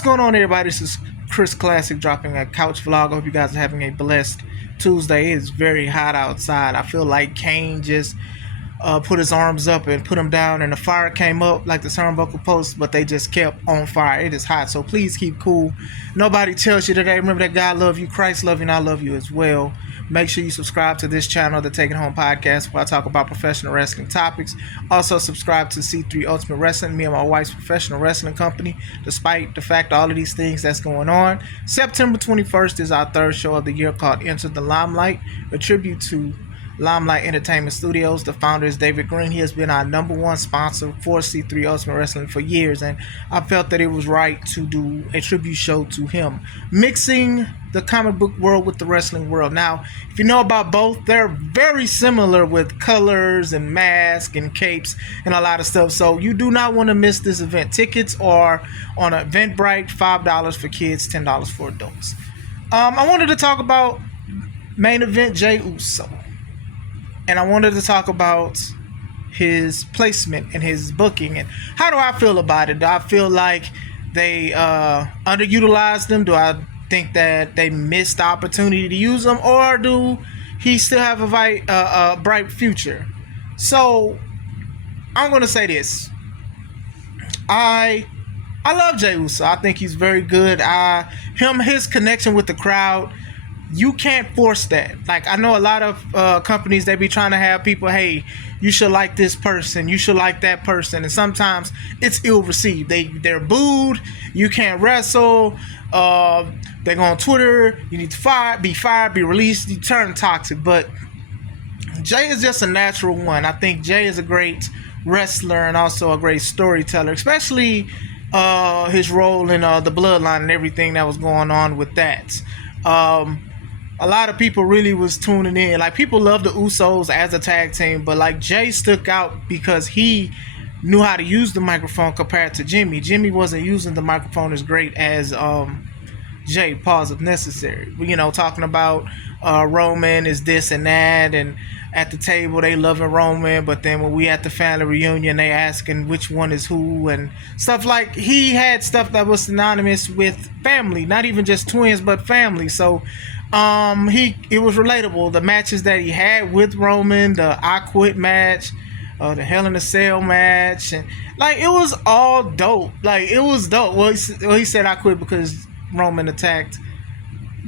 What's going on, everybody? This is Chris Classic dropping a couch vlog. I hope you guys are having a blessed Tuesday. It's very hot outside. I feel like Kane just put his arms up and put them down, and the fire came up like the turnbuckle post, but they just kept on fire. It is hot, so please keep cool. Nobody tells you today. Remember that God love you, Christ love you, and I love you as well. Make sure you subscribe to this channel, the Take It Home Podcast, where I talk about professional wrestling topics. Also, subscribe to C3 Ultimate Wrestling, me and my wife's professional wrestling company, despite the fact of all of these things that's going on. September 21st is our third show of the year called Enter the Limelight, a tribute to Limelight Entertainment Studios. The founder is David Green. He has been our #1 sponsor for C3 Ultimate Wrestling for years, and I felt that it was right to do a tribute show to him, mixing the comic book world with the wrestling world. Now, if you know about both, they're very similar with colors and masks and capes and a lot of stuff, so you do not want to miss this event. Tickets are on Eventbrite, $5 for kids, $10 for adults. I wanted to talk about main event Jey Uso. And I wanted to talk about his placement and his booking. And how do I feel about it? Do I feel like they underutilized him? Do I think that they missed the opportunity to use him? Or do he still have a bright future? So, I'm going to say this. I love Jey Uso. I think he's very good. His connection with the crowd, you can't force that. Like, I know a lot of companies, they be trying to have people, hey, you should like this person, you should like that person, and sometimes it's ill received. They're booed, you can't wrestle, they go on Twitter, you need to be fired, be released, you turn toxic. But Jey is just a natural one. I think Jey is a great wrestler and also a great storyteller, especially his role in the Bloodline and everything that was going on with that. A lot of people really was tuning in. Like, people love the Usos as a tag team, but like, Jey stuck out because he knew how to use the microphone compared to Jimmy. Jimmy wasn't using the microphone as great as Jey, pause if necessary. You know, talking about Roman is this and that, and at the table they loving Roman, but then when we at the family reunion, they asking which one is who and stuff. Like, he had stuff that was synonymous with family, not even just twins, but family. So it was relatable. The matches that he had with Roman, the I Quit match, the Hell in a Cell match, and like, it was all dope. Like, it was dope. Well, he said I quit because Roman attacked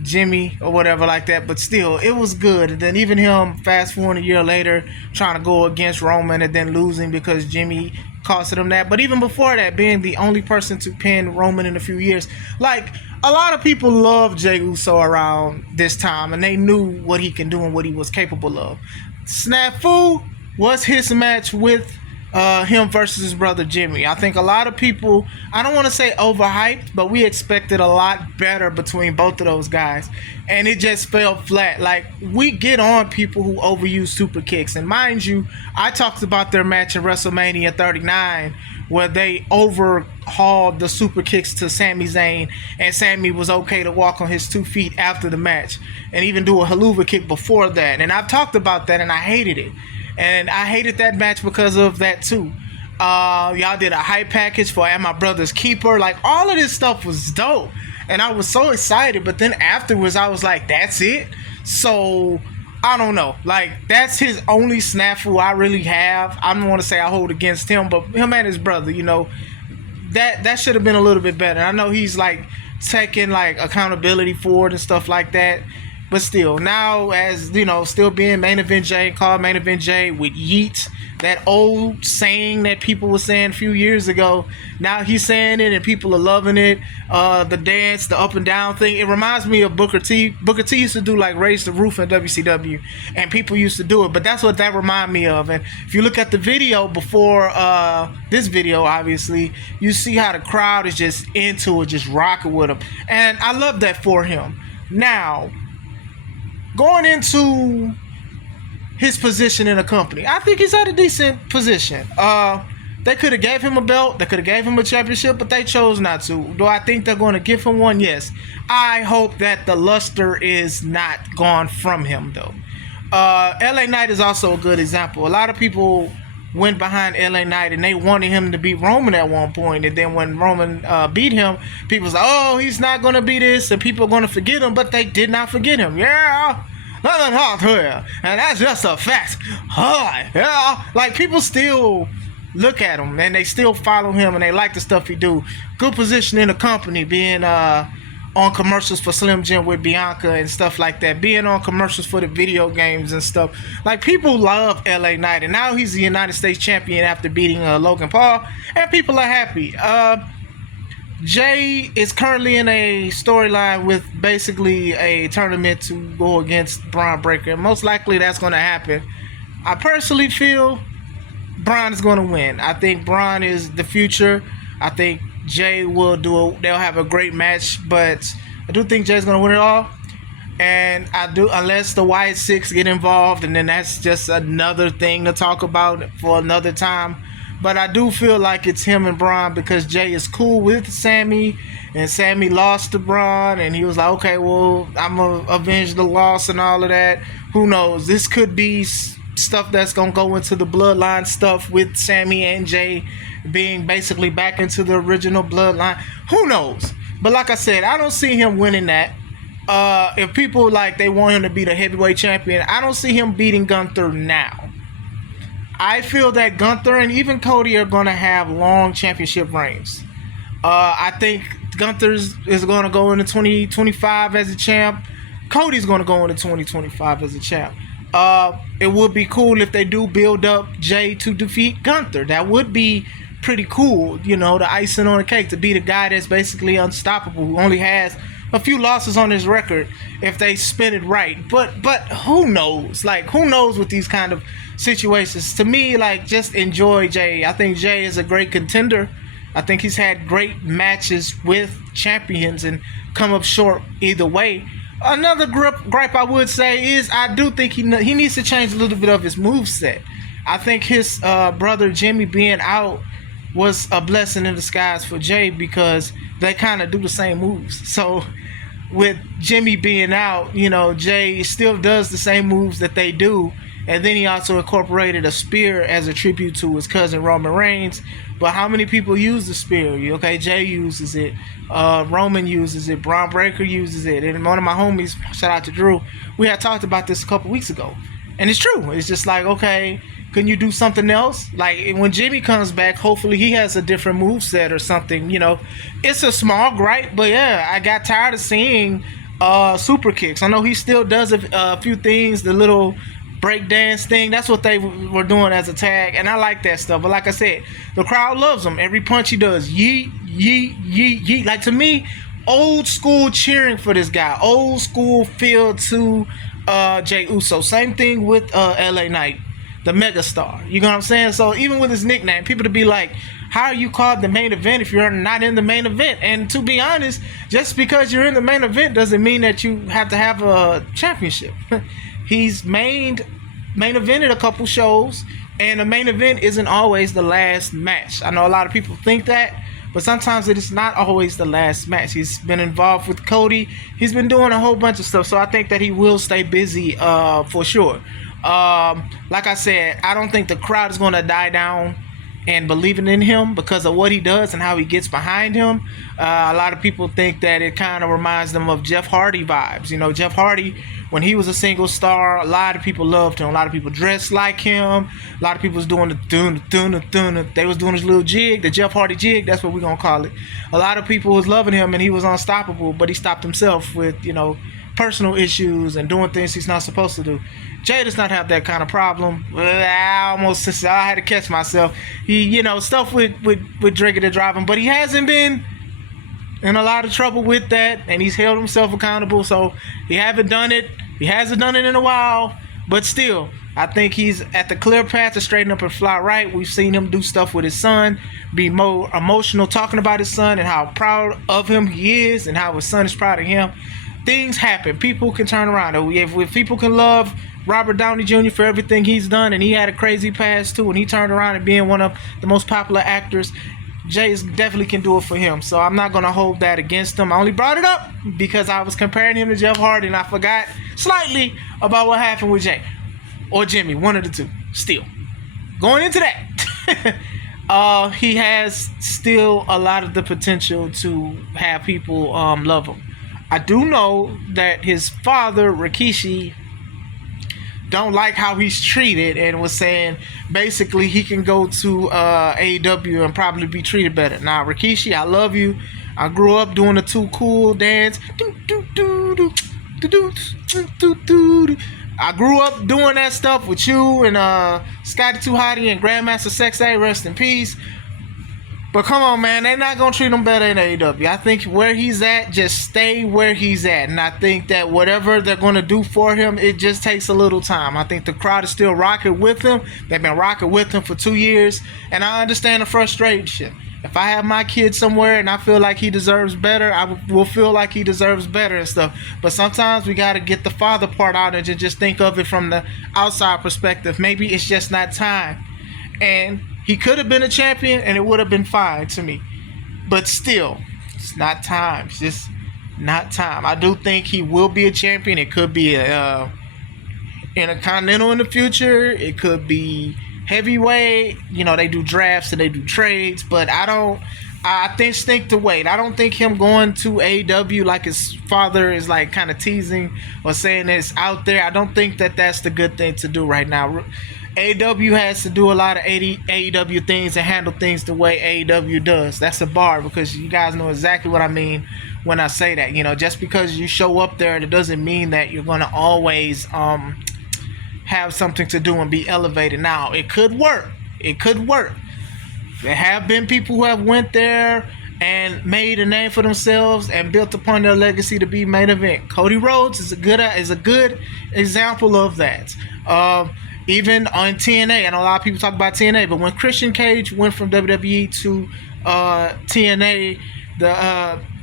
Jimmy or whatever like that, but still, it was good. And then even him fast forward a year later trying to go against Roman and then losing because Jimmy costed him that. But even before that, being the only person to pin Roman in a few years. Like, a lot of people love Jey Uso around this time, and they knew what he can do and what he was capable of. Snafu was his match with him versus his brother Jimmy. I think a lot of people, I don't want to say overhyped, but we expected a lot better between both of those guys, and it just fell flat. Like, we get on people who overuse super kicks, and mind you, I talked about their match in WrestleMania 39 where they overhauled the super kicks to Sami Zayn, and Sami was okay to walk on his 2 feet after the match and even do a haluva kick before that. And I've talked about that, and I hated it. And I hated that match because of that too. Y'all did a hype package for "And My Brother's Keeper." Like, all of this stuff was dope, and I was so excited. But then afterwards, I was like, "That's it." So I don't know. Like, that's his only snafu I really have. I don't want to say I hold against him, but him and his brother, you know, that should have been a little bit better. I know he's like taking like accountability for it and stuff like that. But still, now, as you know, still being main event Jey, called main event Jey with Yeet, that old saying that people were saying a few years ago. Now he's saying it, and people are loving it. The dance, the up and down thing. It reminds me of Booker T. Booker T used to do like Raise the Roof in WCW, and people used to do it. But that's what that reminded me of. And if you look at the video before this video, obviously, you see how the crowd is just into it, just rocking with him. And I love that for him. Now, going into his position in the company, I think he's at a decent position. They could have gave him a belt, they could have gave him a championship, but they chose not to. Do I think they're going to give him one? Yes. I hope that the luster is not gone from him, though. LA Knight is also a good example. A lot of people went behind LA Knight, and they wanted him to beat Roman at one point. And then when Roman beat him, people was like, "Oh, he's not gonna be this," and people are gonna forget him. But they did not forget him. Yeah, and that's just a fact. Yeah, like people still look at him and they still follow him and they like the stuff he do. Good position in the company, being on commercials for Slim Jim with Bianca and stuff like that, being on commercials for the video games and stuff. Like, people love LA Knight, and now he's the United States champion after beating Logan Paul, and people are happy. Jay is currently in a storyline with basically a tournament to go against Braun Breaker, and most likely that's going to happen. I personally feel Braun is going to win. I think Braun is the future. I think Jay they'll have a great match, but I do think Jay's going to win it all. And I do, unless the Wyatt Six get involved, and then that's just another thing to talk about for another time. But I do feel like it's him and Braun, because Jay is cool with Sammy, and Sammy lost to Braun, and he was like, okay, well, I'm going to avenge the loss and all of that. Who knows? This could be stuff that's going to go into the bloodline stuff with Sammy and Jay being basically back into the original bloodline. Who knows? But like I said, I don't see him winning that. If people like they want him to be the heavyweight champion, I don't see him beating Gunther now. I feel that Gunther and even Cody are going to have long championship reigns. I think Gunther is going to go into 2025 as a champ. Cody's going to go into 2025 as a champ. It would be cool if they do build up Jay to defeat Gunther. That would be pretty cool, you know, the icing on the cake, to be the guy that's basically unstoppable, who only has a few losses on his record if they spin it right. But who knows? Like, who knows with these kind of situations? To me, like, just enjoy Jay. I think Jay is a great contender. I think he's had great matches with champions and come up short either way. Another gripe I would say is I do think he needs to change a little bit of his moveset. I think his brother Jimmy being out was a blessing in disguise for Jay, because they kind of do the same moves. So with Jimmy being out, you know, Jay still does the same moves that they do. And then he also incorporated a spear as a tribute to his cousin Roman Reigns. But how many people use the spear? Okay, Jay uses it. Roman uses it. Braun Breaker uses it. And one of my homies, shout out to Drew, we had talked about this a couple weeks ago. And it's true. It's just like, okay, can you do something else? Like, when Jimmy comes back, hopefully he has a different moveset or something. You know, it's a small gripe, but yeah, I got tired of seeing super kicks. I know he still does a few things, the little breakdance thing. That's what they were doing as a tag, and I like that stuff. But like I said, the crowd loves him. Every punch he does, yeet, yeet, yeet, yeet. Like, to me, old school cheering for this guy. Old school feel to Jey Uso. Same thing with LA Knight, the megastar. You know what I'm saying? So even with his nickname, people to be like, how are you called the main event if you're not in the main event? And to be honest, just because you're in the main event doesn't mean that you have to have a championship. He's main evented a couple shows, and the main event isn't always the last match. I know a lot of people think that, but sometimes it is not always the last match. He's been involved with Cody. He's been doing a whole bunch of stuff, so I think that he will stay busy for sure. Like I said, I don't think the crowd is going to die down and believing in him because of what he does and how he gets behind him. A lot of people think that it kind of reminds them of Jeff Hardy vibes. You know, Jeff Hardy, when he was a single star, a lot of people loved him. A lot of people dressed like him. A lot of people was doing they was doing his little jig, the Jeff Hardy jig. That's what we're going to call it. A lot of people was loving him, and he was unstoppable, but he stopped himself with, you know, personal issues and doing things he's not supposed to do. Jay does not have that kind of problem. I had to catch myself. He, you know, stuff with drinking and driving, but he hasn't been in a lot of trouble with that, and he's held himself accountable. So he hasn't done it in a while, but still, I think he's at the clear path to straighten up and fly right. We've seen him do stuff with his son, be more emotional talking about his son and how proud of him he is and how his son is proud of him. Things happen. People can turn around. If people can love Robert Downey Jr. for everything he's done, and he had a crazy past too, and he turned around and being one of the most popular actors, Jay definitely can do it for him. So I'm not going to hold that against him. I only brought it up because I was comparing him to Jeff Hardy, and I forgot slightly about what happened with Jay. Or Jimmy, one of the two. Still. going into that, he has still a lot of the potential to have people love him. I do know that his father, Rikishi, don't like how he's treated and was saying basically he can go to AEW and probably be treated better. Now, Rikishi, I love you. I grew up doing the Too Cool dance. I grew up doing that stuff with you and Scotty 2 Hotty and Grandmaster Sexay, rest in peace. But come on, man, they're not going to treat him better in AEW. I think where he's at, just stay where he's at. And I think that whatever they're going to do for him, it just takes a little time. I think the crowd is still rocking with him. They've been rocking with him for 2 years. And I understand the frustration. If I have my kid somewhere and I feel like he deserves better, I will feel like he deserves better and stuff. But sometimes we got to get the father part out and just think of it from the outside perspective. Maybe it's just not time. And he could have been a champion and it would have been fine to me. But still, it's not time. It's just not time. I do think he will be a champion. It could be Intercontinental in the future. It could be heavyweight. You know, they do drafts and they do trades. But I think to wait. I don't think him going to AEW like his father is like kind of teasing or saying that it's out there. I don't think that that's the good thing to do right now. AEW has to do a lot of AEW things and handle things the way AEW does. That's a bar, because you guys know exactly what I mean when I say that. You know, just because you show up there, it doesn't mean that you're going to always have something to do and be elevated. Now, it could work. It could work. There have been people who have went there and made a name for themselves and built upon their legacy to be main event. Cody Rhodes is a good example of that. Even on TNA, I know a lot of people talk about TNA, but when Christian Cage went from WWE to TNA,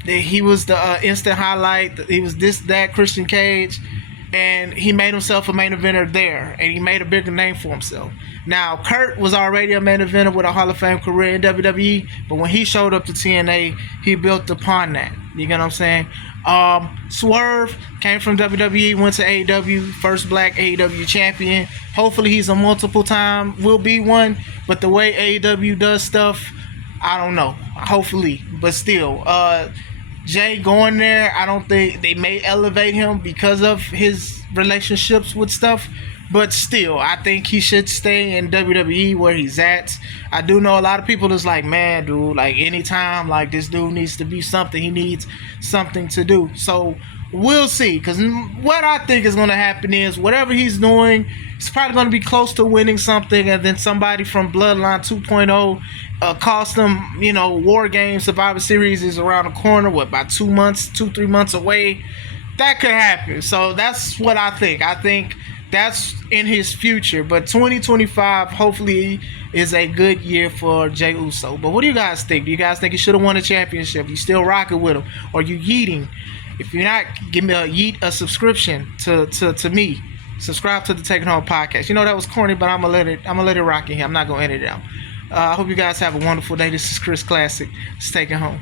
he was the instant highlight. He was that Christian Cage, and he made himself a main eventer there, and he made a bigger name for himself. Now, Kurt was already a main eventer with a Hall of Fame career in WWE, but when he showed up to TNA, he built upon that. You get what I'm saying? Swerve came from WWE, went to AEW, first black AEW champion. Hopefully he's a multiple time, will be one, but the way AEW does stuff, I don't know. Hopefully, but still, Jay going there, I don't think they may elevate him because of his relationships with stuff. But still, I think he should stay in WWE where he's at. I do know a lot of people that's like, man, dude, like anytime, like this dude needs to be something. He needs something to do. So we'll see. Because what I think is going to happen is whatever he's doing, he's probably going to be close to winning something. And then somebody from Bloodline 2.0 cost them, you know, War Games Survivor Series is around the corner. What, about 3 months away? That could happen. So that's what I think. I think that's in his future. But 2025 hopefully is a good year for Jey Uso. But what do you guys think? Do you guys think he should have won a championship? You still rocking with him? Or you yeeting? If you're not, give me a subscription to me. Subscribe to the Taking Home podcast. You know that was corny, but I'm gonna let it rock in here. I'm not gonna edit it out. I hope you guys have a wonderful day. This is Chris Classic. It's Taking Home.